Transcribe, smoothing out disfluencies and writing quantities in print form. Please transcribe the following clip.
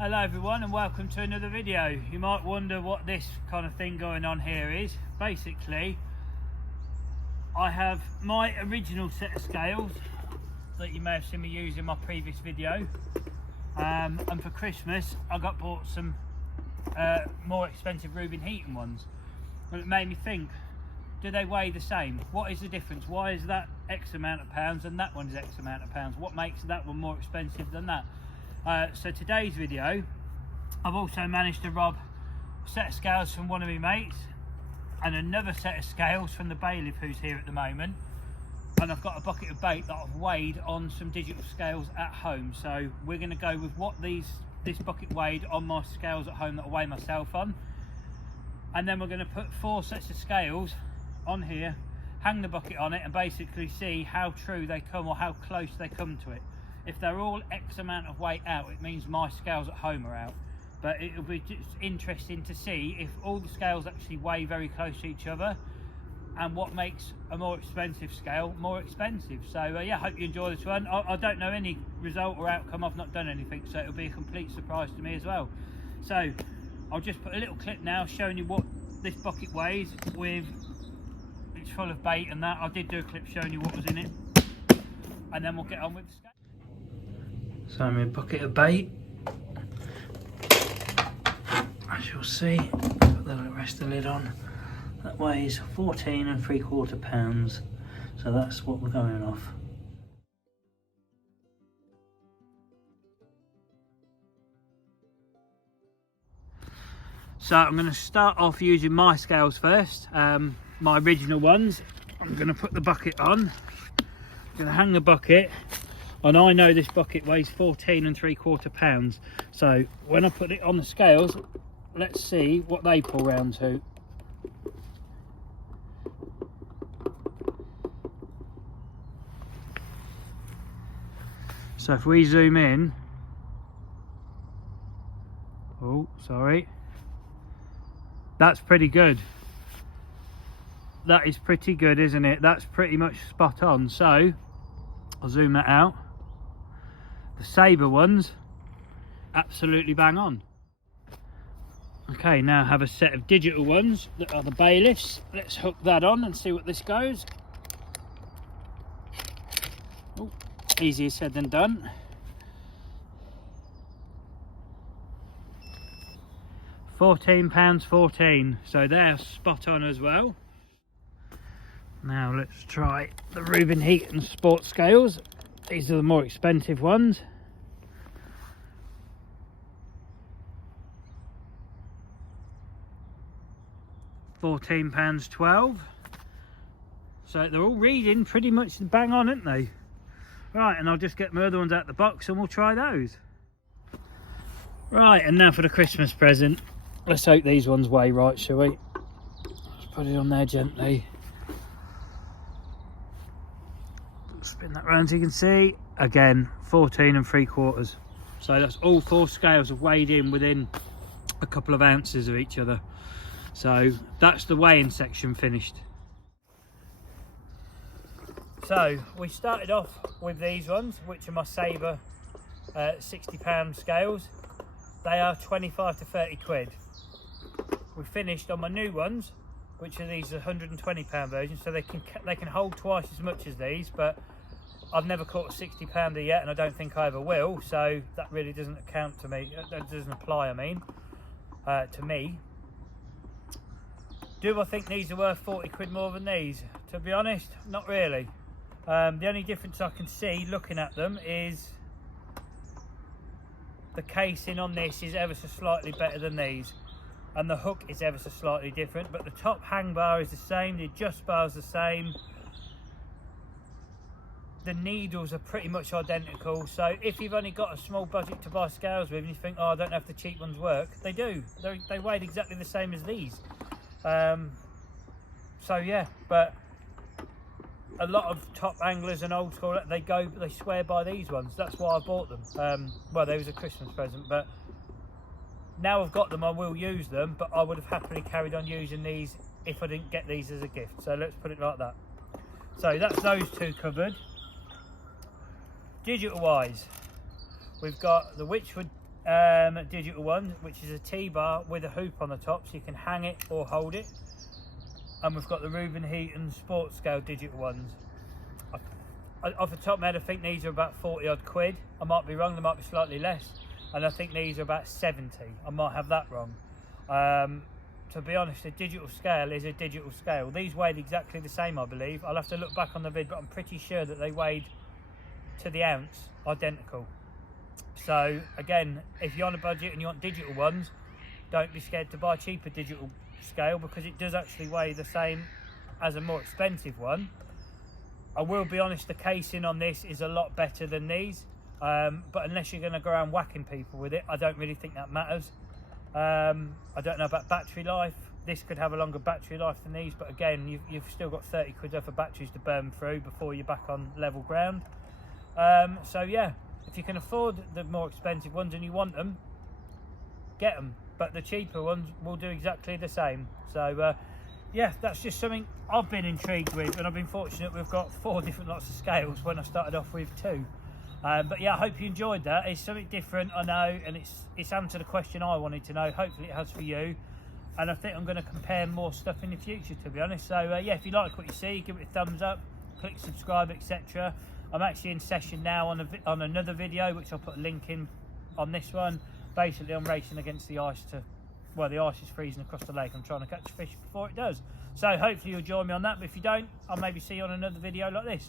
Hello everyone and welcome to another video. You might wonder what this kind of thing going on here is. Basically, I have my original set of scales that you may have seen me use in my previous video, and for Christmas I got bought some more expensive Reuben Heaton ones, and it made me think, do they weigh the same? What is the difference? Why is that X amount of pounds and that one's X amount of pounds? What makes that one more expensive than that? So today's video, I've also managed to rob a set of scales from one of my mates and another set of scales from the bailiff who's here at the moment, and I've got a bucket of bait that I've weighed on some digital scales at home. So we're going to go with what this bucket weighed on my scales at home that I weigh myself on, and then we're going to put 4 sets of scales on here, hang the bucket on it, and basically see how true they come or how close they come to it. If they're all X amount of weight out, it means my scales at home are out. But it'll be just interesting to see if all the scales actually weigh very close to each other, and what makes a more expensive scale more expensive. So yeah, hope you enjoy this one. I don't know any result or outcome. I've not done anything, so it'll be a complete surprise to me as well. So I'll just put a little clip now showing you what this bucket weighs with, it's full of bait and that. I did do a clip showing you what was in it, and then we'll get on with the scale. So I'm in a bucket of bait, as you'll see. Put the rest of the lid on. That weighs 14 3/4 pounds, so that's what we're going off. So I'm going to start off using my scales first, my original ones. I'm going to put the bucket on, I'm going to hang the bucket, and I know this bucket weighs 14 3/4 pounds. So when I put it on the scales, let's see what they pull round to. So if we zoom in, oh sorry, that's pretty good. That is pretty good, isn't it? That's pretty much spot on. So I'll zoom that out. The Sabre ones, absolutely bang on. Okay, now I have a set of digital ones that are the bailiffs. Let's hook that on and see what this goes. Oh, easier said than done. £14.14, so they're spot on as well. Now let's try the Reuben Heaton Sport Scales. These are the more expensive ones. £14.12. So they're all reading pretty much bang on, aren't they? Right, and I'll just get my other ones out of the box and we'll try those. Right, and now for the Christmas present. Let's hope these ones weigh right, shall we? Let's put it on there gently. Spin that round so you can see. Again, 14 3/4. So that's all 4 scales have weighed in within a couple of ounces of each other. So that's the weighing section finished. So we started off with these ones, which are my Sabre £60 scales. They are 25 to 30 quid. We finished on my new ones, which are these £120 versions, so they can hold twice as much as these, but I've never caught a £60-pounder yet, and I don't think I ever will, so that really doesn't account to me. That doesn't apply, I mean, to me. Do I think these are worth 40 quid more than these? To be honest, not really. The only difference I can see looking at them is the casing on this is ever so slightly better than these, and the hook is ever so slightly different, but the top hang bar is the same, the adjust bar is the same, the needles are pretty much identical. So if you've only got a small budget to buy scales with and you think, oh, I don't know if the cheap ones work, they do. They weighed exactly the same as these. So yeah, but a lot of top anglers and old school, they swear by these ones. That's why I bought them. Well, they was a Christmas present, but now I've got them, I will use them, but I would have happily carried on using these if I didn't get these as a gift. So let's put it like that. So that's those two covered. Digital wise, we've got the Witchwood digital one, which is a T-bar with a hoop on the top, so you can hang it or hold it. And we've got the Reuben Heaton sports scale digital ones. Off the top of my head, I think these are about 40 odd quid. I might be wrong, they might be slightly less. And I think these are about 70. I might have that wrong. To be honest, a digital scale is a digital scale. These weighed exactly the same, I believe. I'll have to look back on the vid, but I'm pretty sure that they weighed to the ounce identical. So again, if you're on a budget and you want digital ones, don't be scared to buy a cheaper digital scale, because it does actually weigh the same as a more expensive one. I will be honest, the casing on this is a lot better than these, but unless you're going to go around whacking people with it, I don't really think that matters. I don't know about battery life. This could have a longer battery life than these, but again, you've still got 30 quid worth of batteries to burn through before you're back on level ground. So yeah, if you can afford the more expensive ones and you want them, get them, but the cheaper ones will do exactly the same. So yeah, that's just something I've been intrigued with, and I've been fortunate we've got 4 different lots of scales when I started off with 2. But yeah, I hope you enjoyed that. It's something different, I know, and it's answered a question I wanted to know. Hopefully it has for you, and I think I'm going to compare more stuff in the future, to be honest. So yeah, if you like what you see, give it a thumbs up, click subscribe, etc. I'm actually in session now on another video, which I'll put a link in on this one. Basically, I'm racing against the ice well, the ice is freezing across the lake. I'm trying to catch fish before it does. So hopefully you'll join me on that, but if you don't, I'll maybe see you on another video like this.